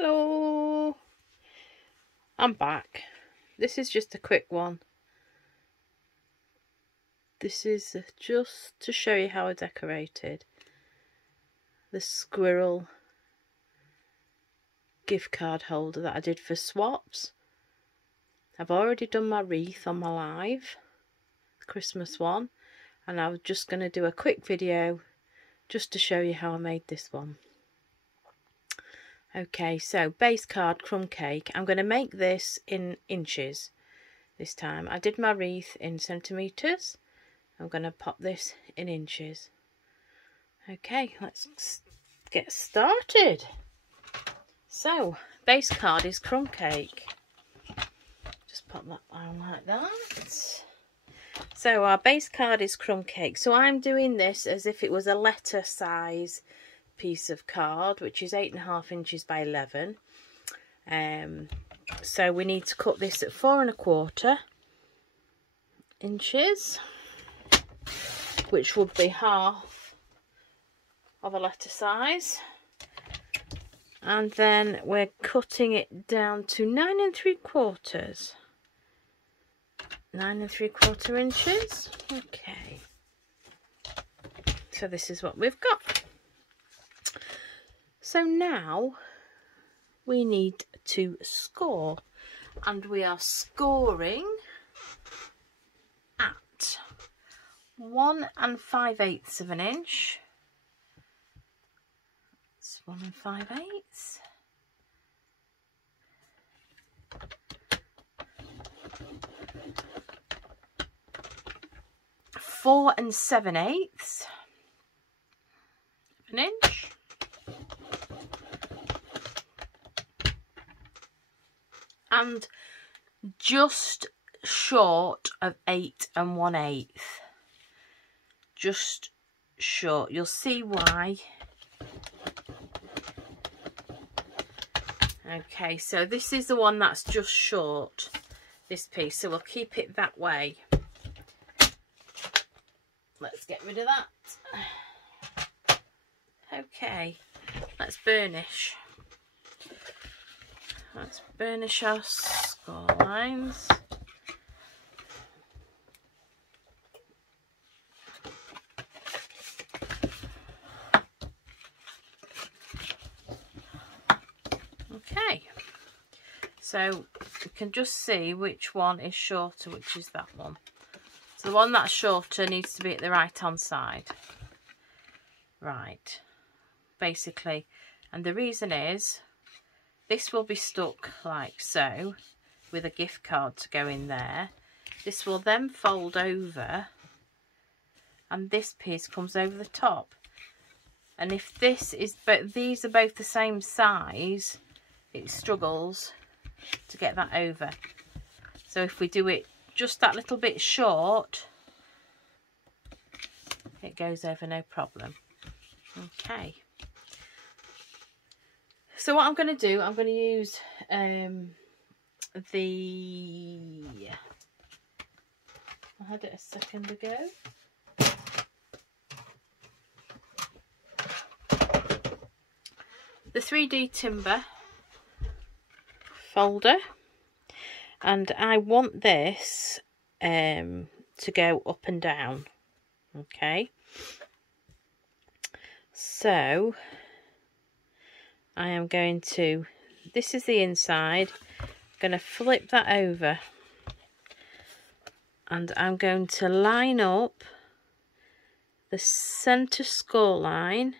Hello, I'm back. This is just a quick one. This is just to show you how I decorated the squirrel gift card holder that I did for swaps. I've already done my wreath on my live, the Christmas one, and I was just going to do a quick video just to show you how I made this one. Okay, so base card crumb cake. I'm going to make this in inches this time. I did my wreath in centimetres. I'm going to pop this in inches. Okay, let's get started. So, base card is crumb cake. Just pop that on like that. So our base card is crumb cake. So I'm doing this as if it was a letter size piece of card, which is 8.5 inches by 11. So we need to cut this at 4 1/4 inches, which would be half of a letter size, and then we're cutting it down to 9 3/4. 9 3/4 inches. Okay, so this is what we've got. So now we need to score, and we are scoring at 1 5/8 of an inch. It's 1 5/8. 4 7/8 of an inch. And just short of 8 1/8. Just short. You'll see why. Okay, so this is the one that's just short, this piece, so we'll keep it that way. Let's get rid of that. Okay, let's burnish. Let's burnish our score lines. Okay, so you can just see which one is shorter, which is that one. So the one that's shorter needs to be at the right hand side. Right, basically, and the reason is this will be stuck like so with a gift card to go in there. This will then fold over and this piece comes over the top. And if this is, but these are both the same size, it struggles to get that over. So if we do it just that little bit short, it goes over no problem. Okay. So what I'm going to do, I'm going to use I had it a second ago. The 3D timber folder, and I want this to go up and down. Okay. So I am going to, this is the inside, I'm going to flip that over and I'm going to line up the centre score line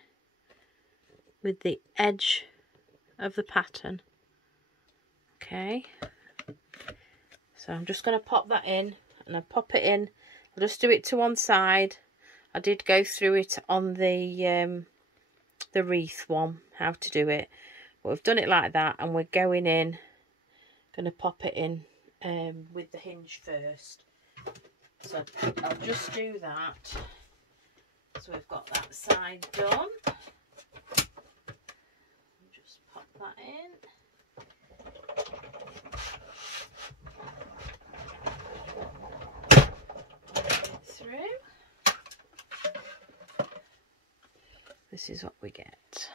with the edge of the pattern. Okay, so I'm just going to pop that in, and I pop it in, I'll just do it to one side. I did go through it on the wreath one, how to do it, but we've done it like that, and we're going in, going to pop it in with the hinge first. So I'll just do that. So we've got that side done. Just pop that in. Through. This is what we get.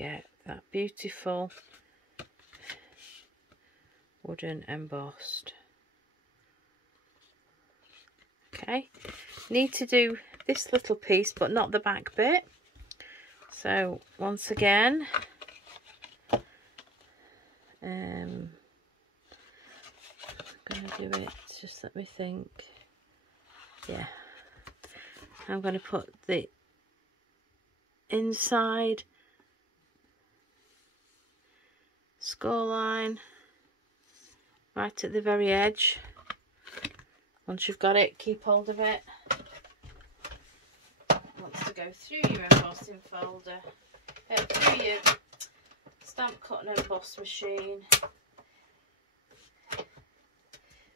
get that beautiful wooden embossed. Okay, need to do this little piece but not the back bit. So once again, I'm going to do it, just let me think. Yeah, I'm going to put the inside score line right at the very edge. Once you've got it, keep hold of it. It wants to go through your embossing folder, through your stamp cut and emboss machine.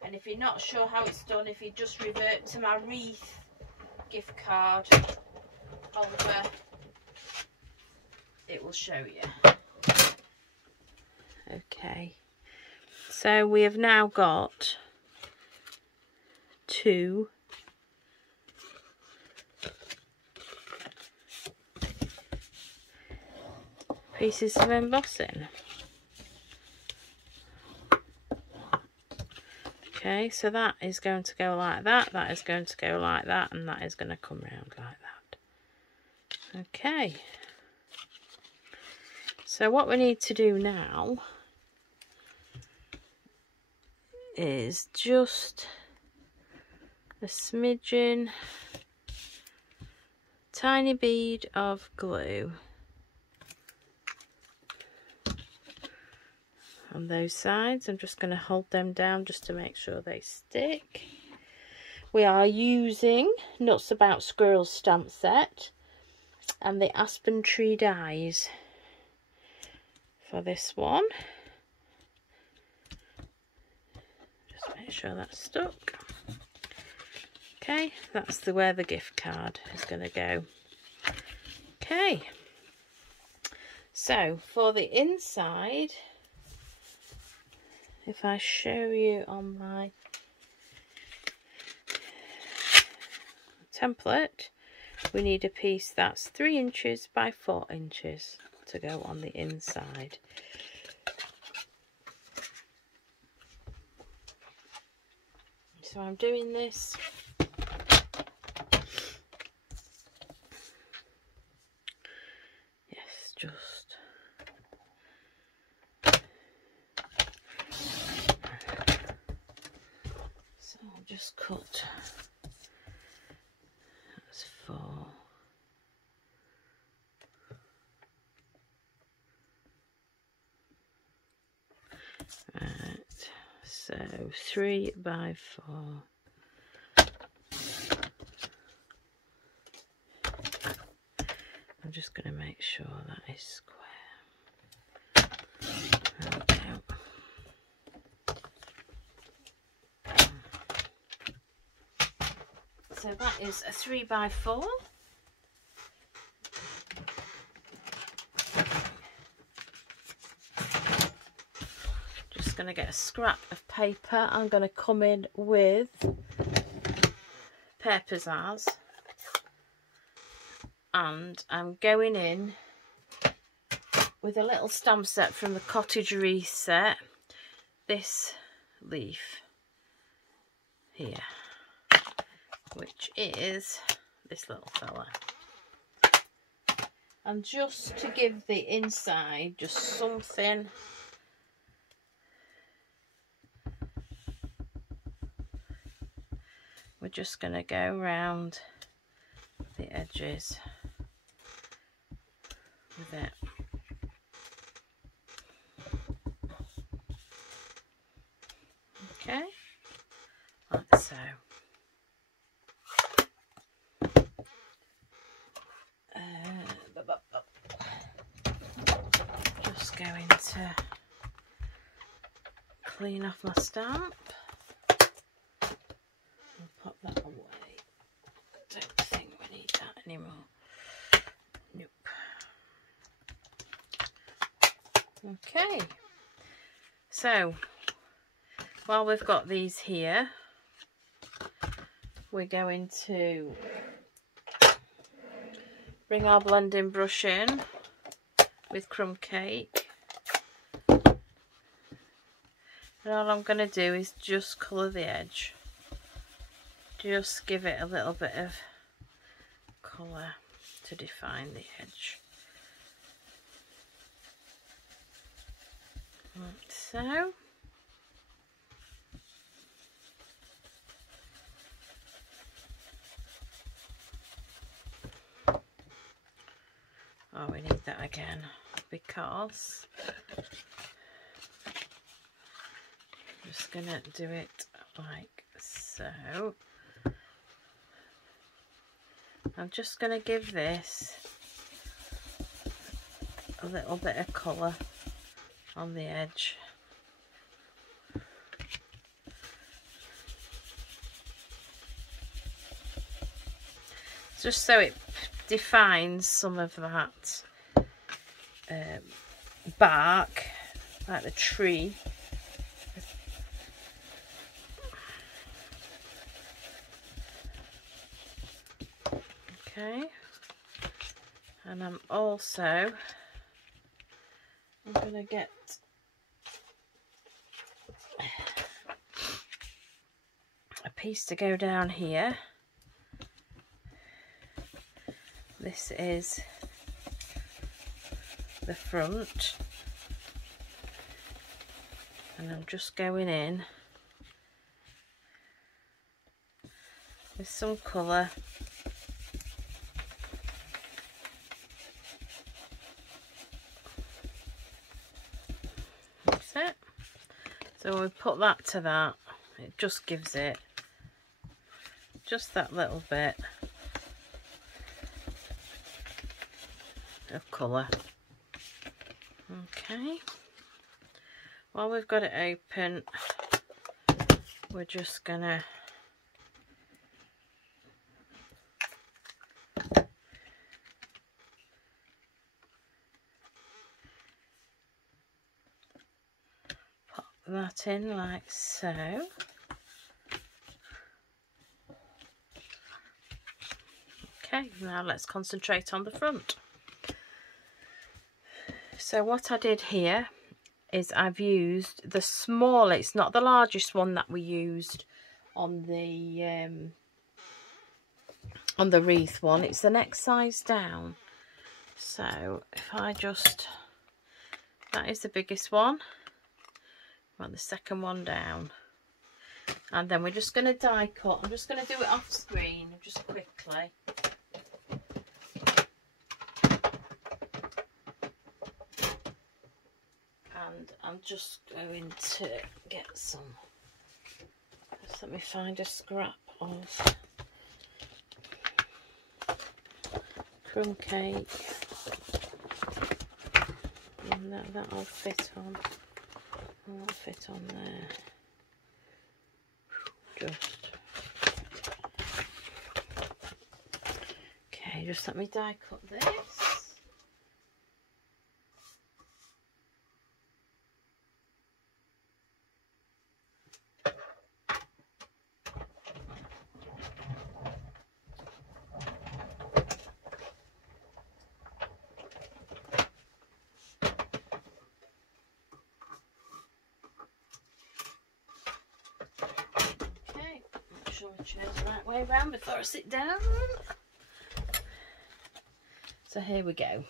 And if you're not sure how it's done, if you just revert to my Wreath gift card holder, it will show you. Okay, so we have now got 2 pieces of embossing. Okay, so that is going to go like that, that is going to go like that, and that is going to come round like that. Okay, so what we need to do now is just a smidgen, tiny bead of glue on those sides. I'm just going to hold them down just to make sure they stick. We are using Nuts About Squirrels stamp set and the Aspen tree dies for this one. Just make sure that's stuck. Okay, that's where the gift card is going to go. Okay, so for the inside, if I show you on my template, we need a piece that's 3 inches by 4 inches to go on the inside. So I'm doing this just so I'll just cut. That's 4. Right, so 3 by 4. I'm just going to make sure that is square. Okay. So that is a 3 by 4. Just going to get a scrap of paper. I'm going to come in with Pear Pizzazz. And I'm going in with a little stamp set from the Cottage Wreath set, this leaf here, which is this little fella. And just to give the inside just something, we're just going to go around the edges with it. Okay, like so. Just going to clean off my stamp and pop that away. Don't think we need that anymore. Nope. Okay, so while we've got these here, we're going to bring our blending brush in with Crumb Cake. And all I'm going to do is just colour the edge. Just give it a little bit of colour to define the edge. Like so. Oh, we need that again because I'm just going to do it like so. I'm just going to give this a little bit of colour on the edge. Just so it defines some of that bark, like the tree. Okay, and I'm also going to get a piece to go down here. This is the front, and I'm just going in with some colour. That's it. So we put that to that. It just gives it just that little bit of colour. Okay, while we've got it open, we're just gonna pop that in like so. Okay, now let's concentrate on the front. So what I did here is I've used the small, it's not the largest one that we used on the wreath one, it's the next size down. So if I just, that is the biggest one, want the second one down, and then we're just going to die cut. I'm just going to do it off screen just quickly. And I'm just going to get some, just let me find a scrap of crumb cake, and that'll fit on, that'll fit on there, just, okay, just let me die cut this. Make sure I chair's the right way around before I sit down. So here we go.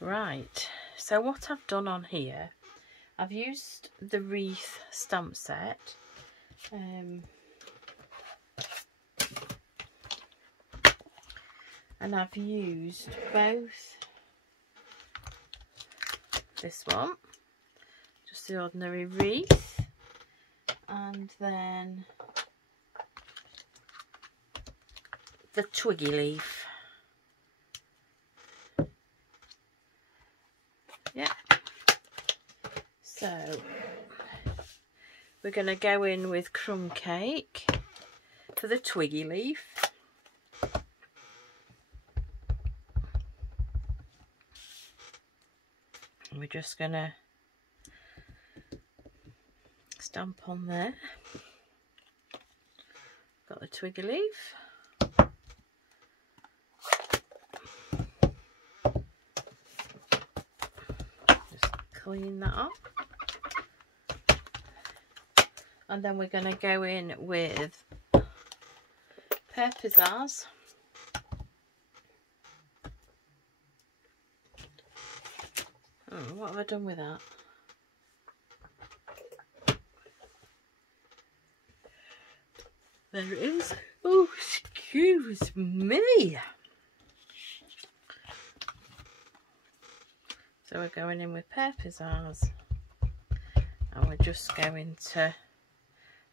Right, so what I've done on here, I've used the Wreath stamp set, and I've used both this one, just the ordinary Wreath, and then the twiggy leaf. Yeah. So we're going to go in with Crumb Cake for the twiggy leaf. We're just going to stamp on there. Got the twiggy leaf. clean that up. And then we're going to go in with Pizzazz. Oh, what have I done with that? There it is. Oh, excuse me. So we're going in with Pizzazz, and we're just going to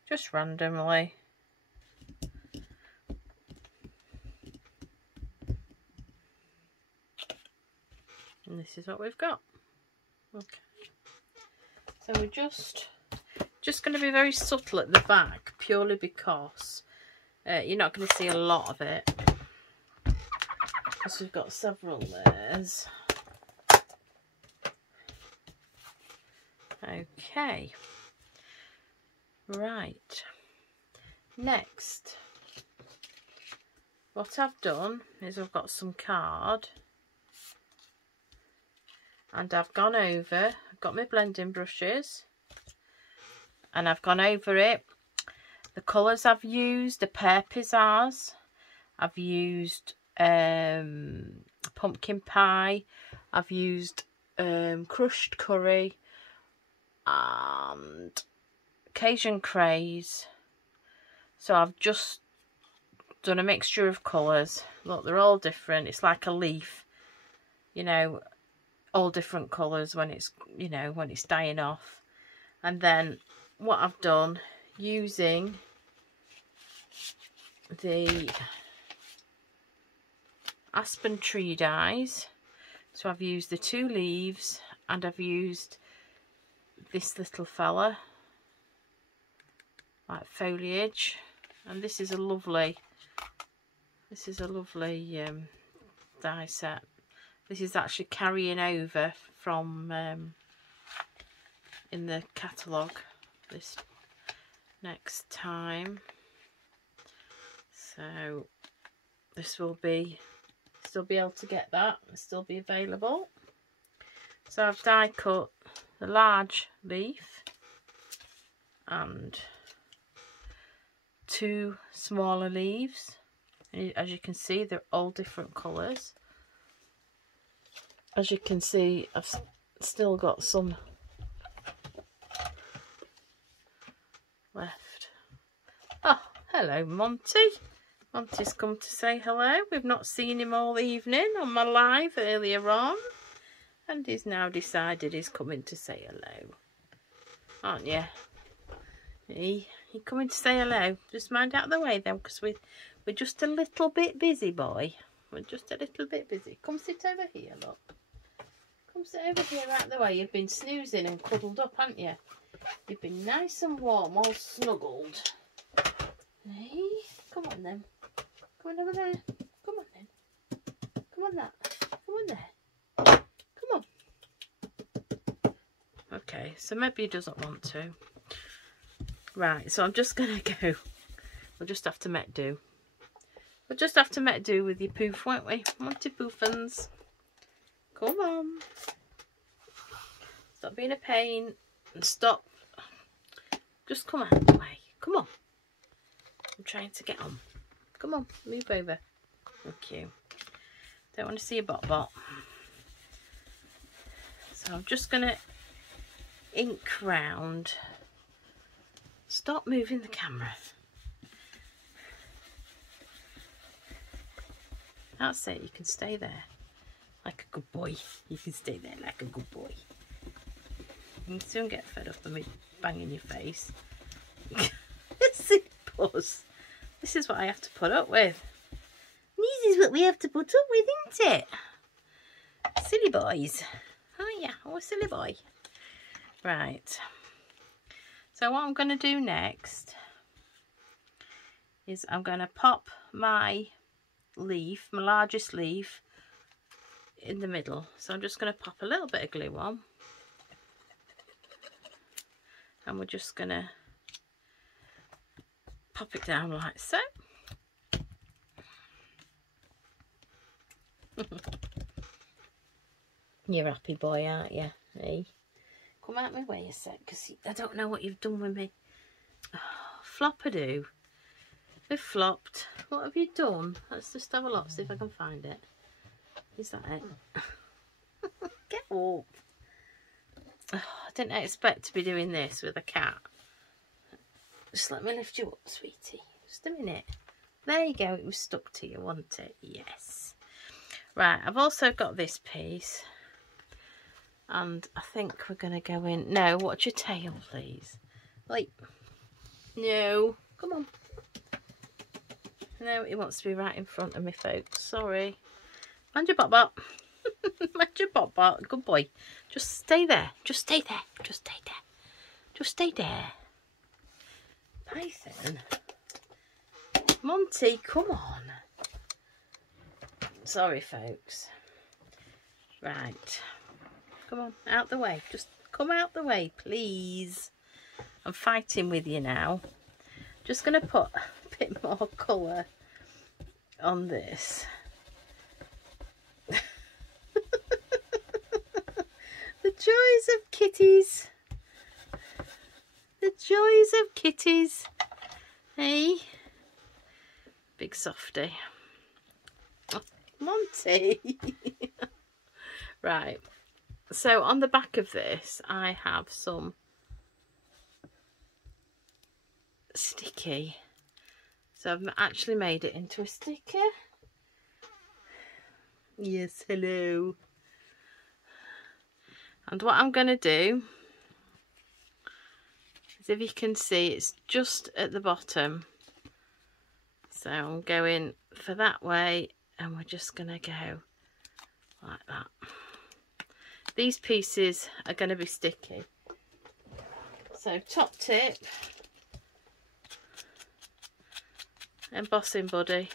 just randomly and this is what we've got. Okay, so we're just going to be very subtle at the back, purely because you're not going to see a lot of it because we've got several layers. Okay, right, next what I've done is I've got some card and I've gone over, I've got my blending brushes and I've gone over it. The colours I've used, the Pizzazz, I've used pumpkin pie, I've used crushed curry and Cajun Craze. So I've just done a mixture of colours. Look, they're all different. It's like a leaf, you know, all different colours when it's, you know, when it's dying off. And then what I've done, using the Aspen tree dies, so I've used the 2 leaves and I've used this little fella, like foliage, and this is a lovely die set. This is actually carrying over from in the catalogue this next time, so this will be still be able to get that and still be available. So I've die cut the large leaf and 2 smaller leaves, and as you can see they're all different colours. As you can see, I've still got some left. Oh, hello Monty. Monty's come to say hello. We've not seen him all evening on my live earlier on, and he's now decided he's coming to say hello. Aren't you? He coming to say hello. Just mind out of the way then, because we're just a little bit busy, boy. We're just a little bit busy. Come sit over here, look. Come sit over here right the way. You've been snoozing and cuddled up, haven't you? You've been nice and warm, all snuggled. Hey, come on then. Come on over there. Come on then. Come on that. Come on there. Come on. Okay, so maybe he doesn't want to. Right, so I'm just going to go. We'll just have to make do. We'll just have to make do with your poof, won't we? Monty Poofins. Come on. Stop being a pain and stop. Just come out of the way. Come on. I'm trying to get on. Come on, move over. Thank you. Don't want to see a bot. So I'm just going to ink round. Stop moving the camera. That's it, you can stay there like a good boy. You can stay there like a good boy. You can soon get fed up of me banging your face. Silly puss. This is what I have to put up with. This is what we have to put up with, isn't it? Silly boys. Oh yeah, oh a silly boy. Right. So what I'm going to do next is I'm going to pop my leaf, my largest leaf, in the middle. So I'm just going to pop a little bit of glue on, and we're just going to pop it down like so. You're a happy boy, aren't you? Hey? come out my way a sec, because I don't know what you've done with me. Oh, flop-a-doo. We've flopped. What have you done? Let's just have a look, see if I can find it. Is that it? Get up. Oh, I didn't expect to be doing this with a cat. Just let me lift you up, sweetie. Just a minute. There you go. It was stuck to you, wasn't it? Yes. Right, I've also got this piece. And I think we're going to go in. No, watch your tail, please. Like, no. Come on. No, he wants to be right in front of me, folks. Sorry. Mind your bop-bop. Mind your bop-bop. Good boy. Just stay there. Just stay there. Just stay there. Just stay there. Python. Monty, come on. Sorry, folks. Right. Come on, out the way. Just come out the way, please. I'm fighting with you now. Just going to put a bit more colour on this. The joys of kitties. The joys of kitties. Hey? Big softy. Oh, Monty. Right. So on the back of this, I have some sticky. So I've actually made it into a sticker. Yes, hello. And what I'm going to do is, if you can see, it's just at the bottom. So I'm going for that way, and we're just going to go like that. These pieces are going to be sticky. So top tip, embossing buddy,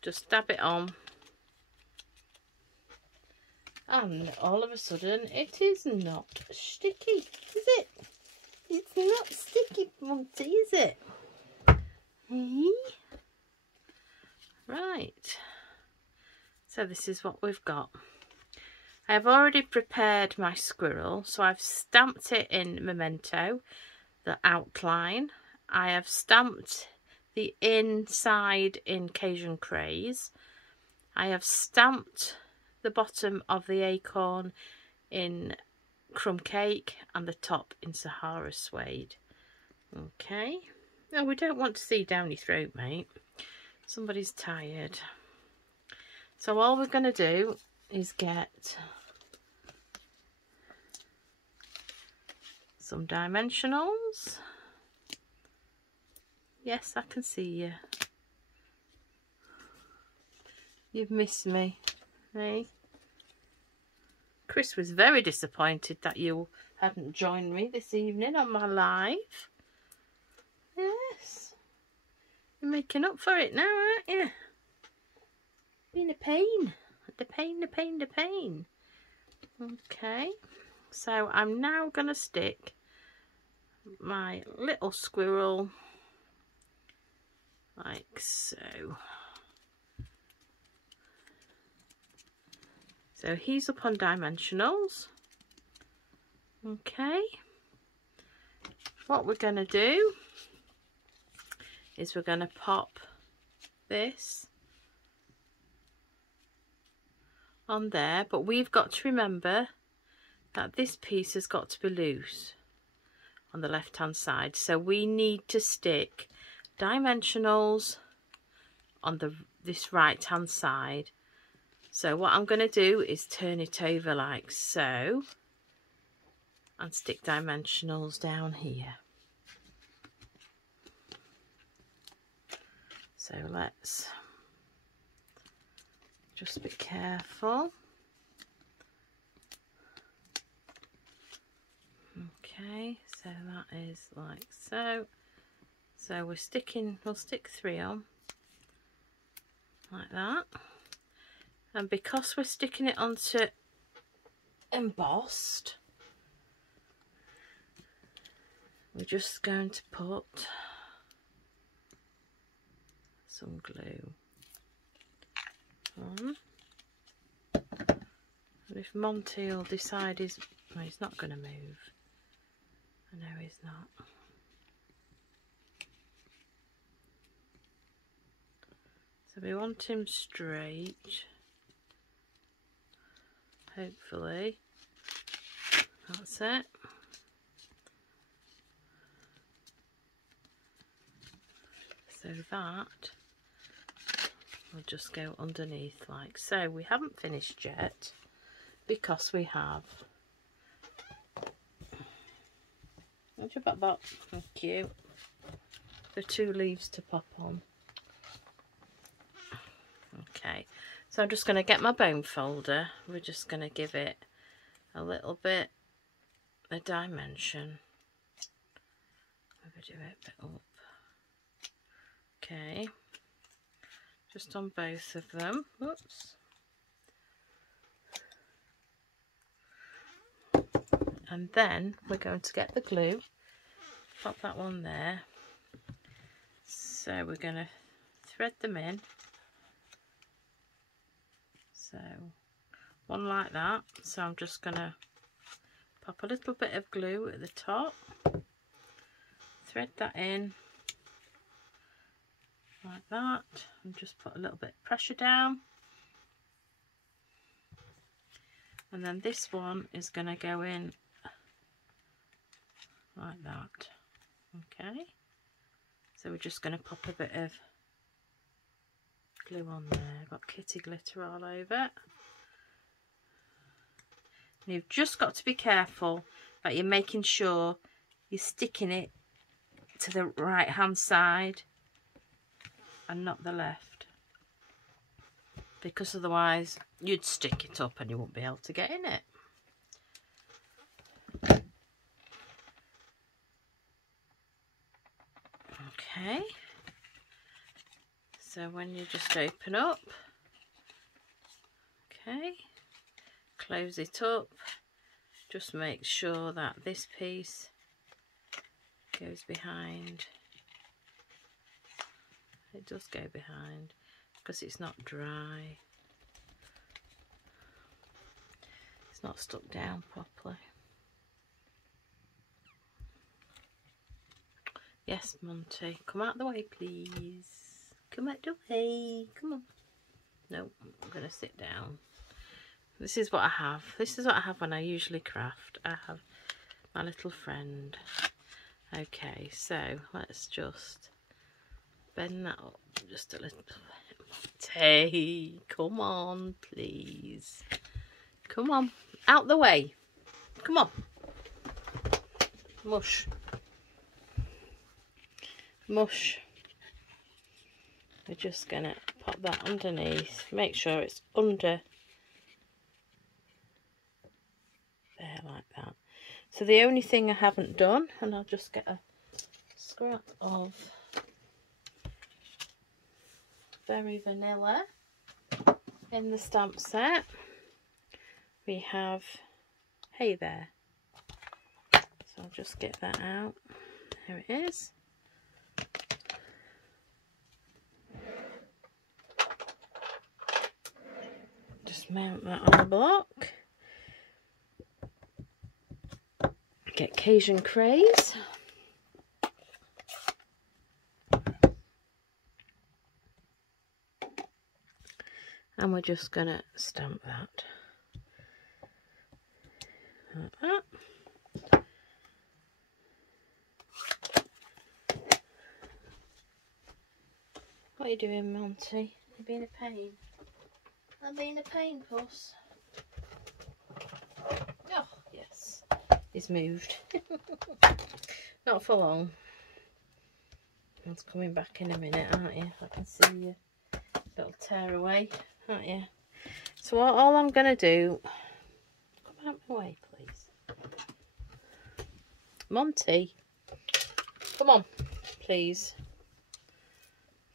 just dab it on, and all of a sudden it is not sticky, is it? It's not sticky, Monty, is it? Hey? Right, so this is what we've got. I've already prepared my squirrel, so I've stamped it in Memento, the outline. I have stamped the inside in Cajun Craze. I have stamped the bottom of the acorn in Crumb Cake and the top in Sahara Suede. Okay. No, we don't want to see down your throat, mate. Somebody's tired. So all we're going to do is get some dimensionals. Yes, I can see you. You've missed me, eh? Chris was very disappointed that you hadn't joined me this evening on my live. Yes. You're making up for it now, aren't you? Being a pain. The pain, the pain, the pain. Okay. So I'm now going to stick my little squirrel like so. So he's up on dimensionals. Okay. What we're going to do is we're going to pop this on there, but we've got to remember that this piece has got to be loose on the left hand side, so we need to stick dimensionals on this right hand side. So what I'm going to do is turn it over like so and stick dimensionals down here. So let's just be careful. Okay, so that is like so. So we'll stick 3 on like that. And because we're sticking it onto embossed, we're just going to put some glue on. And if Monty will decide he's No, he's not going to move. I know he's not. So we want him straight. Hopefully. That's it. So that will just go underneath like so. We haven't finished yet because we have. What about that? Thank you. The 2 leaves to pop on. Okay, so I'm just going to get my bone folder. We're just going to give it a little bit of dimension. Maybe do it a bit up. Okay, just on both of them. Whoops. And then we're going to get the glue. Pop that one there. So we're going to thread them in. So one like that. So I'm just going to pop a little bit of glue at the top. Thread that in. Like that, and just put a little bit of pressure down, and then this one is going to go in like that. Okay, so we're just going to pop a bit of glue on there. Got kitty glitter all over. And you've just got to be careful that you're making sure you're sticking it to the right hand side and not the left, because otherwise you'd stick it up and you won't be able to get in it. Okay, so when you just open up, okay, close it up, just make sure that this piece goes behind. It does go behind because it's not dry. It's not stuck down properly. Yes, Monty, come out the way, please. Come out the way. Come on. No, I'm going to sit down. This is what I have. This is what I have when I usually craft. I have my little friend. Okay, so let's just bend that up just a little bit. Hey, come on, please. Come on, out the way. Come on. Mush. Mush. We're just going to pop that underneath. Make sure it's under there like that. So the only thing I haven't done, and I'll just get a scrap of Very Vanilla in the stamp set. We have Hey There. So I'll just get that out. There it is. Just mount that on the block. Get Cajun Craze. And we're just going to stamp that. Like that. What are you doing, Monty? You're being a pain. I'm being a pain, puss. Oh, yes. He's moved. Not for long. It's coming back in a minute, aren't you? I can see you. Little tear away, aren't you? So all I'm going to do... Come out my way, please. Monty. Come on, please.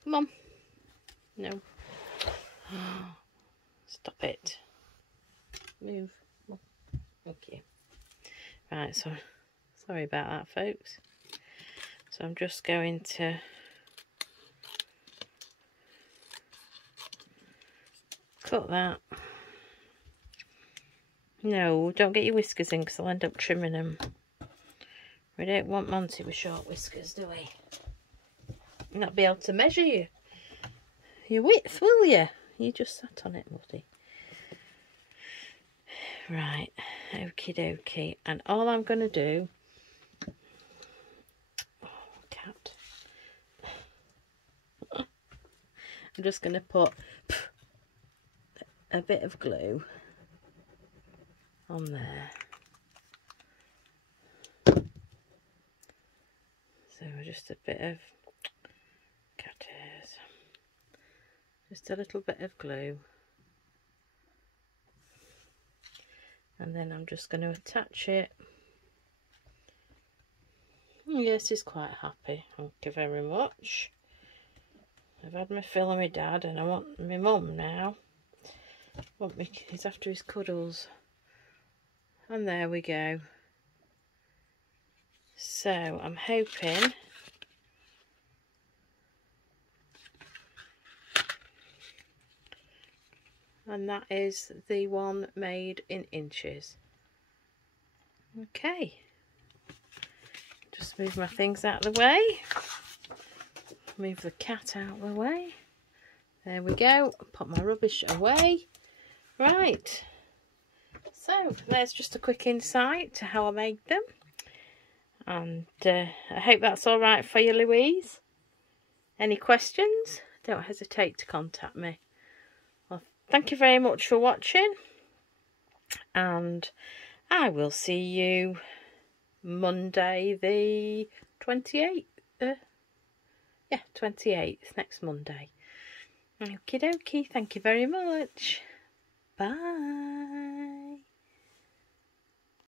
Come on. No. Stop it. Move. Come on. Thank you. Right, so sorry about that, folks. So I'm just going to cut that No, don't get your whiskers in because I'll end up trimming them. We don't want Monty with short whiskers, do we? You'll not be able to measure your width, will you? You just sat on it, Woody. Right, okie dokie. And all I'm going to do... Oh, cat. I'm just going to put a bit of glue on there. So just a bit of Cottage, just a little bit of glue, and then I'm just going to attach it. Yes, he's quite happy. Thank you very much. I've had my fill of my dad, and I want my mum now. He's after his cuddles. And there we go. So I'm hoping and that is the one made in inches. Okay, just move my things out of the way, move the cat out of the way. There we go. Put my rubbish away. Right, so there's just a quick insight to how I made them. And I hope that's all right for you, Louise. Any questions? Don't hesitate to contact me. Well, thank you very much for watching. And I will see you Monday the 28th. Yeah, 28th, next Monday. Okie dokie. Thank you very much.